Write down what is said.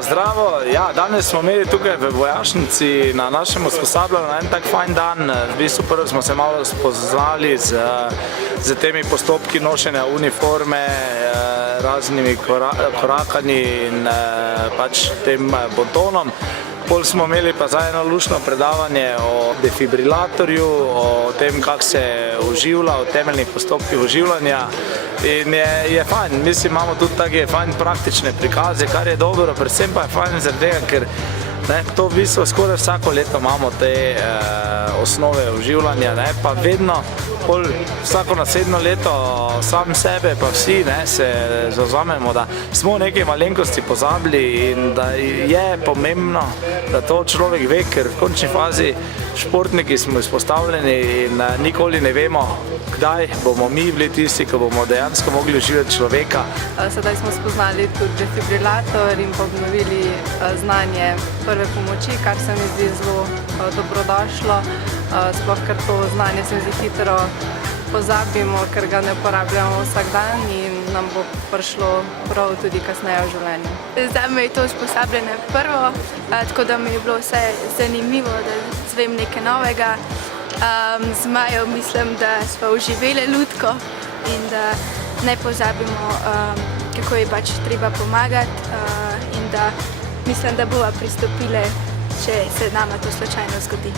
Zdravo, ja, danes smo imeli tukaj v vojašnici na našem usposabljanju en tak fajn dan. V bistvu prvo smo se malo spoznali z temi postopki nošenja uniforme, raznimi korakanji in pač tem bontonom. Pol smo imeli pa zdaj eno luštno predavanje o defibrilatorju, o tem, kako se oživlja, o temeljnih postopkih oživljanja. In je fajn, mislim, imamo tudi take fajn praktične prikaze, kar je dobro, predvsem pa je fajn zaradi tega, ker to v bistvu skoraj vsako leto imamo te osnove oživljanja, pa vedno, vsako naslednjo leto sam sebe pa vsi se zavzamemo, da smo neke malenkosti pozabili in da je pomembno, da to človek ve, ker v končni fazi športniki smo izpostavljeni in nikoli ne vemo, kdaj bomo mi bili tisti, ko bomo dejansko mogli oživljati človeka. Sedaj smo spoznali tudi defibrilator in obnovili znanje prve pomoči, kar se mi zdi zelo dobrodošlo. Sploh, ker to znanje se mi zdi hitro pozabimo, ker ga ne uporabljamo vsak dan in nam bo prišlo prav tudi kasneje v življenju. Zdaj me je to usposabljanje prvo, tako da mi je bilo vse zanimivo, da zvem nekaj novega. Z Majo mislim, da smo oživeli lutko in da ne pozabimo, kako je pač treba pomagati in da mislim, da bova pristopile, če se nama to slučajno zgodi.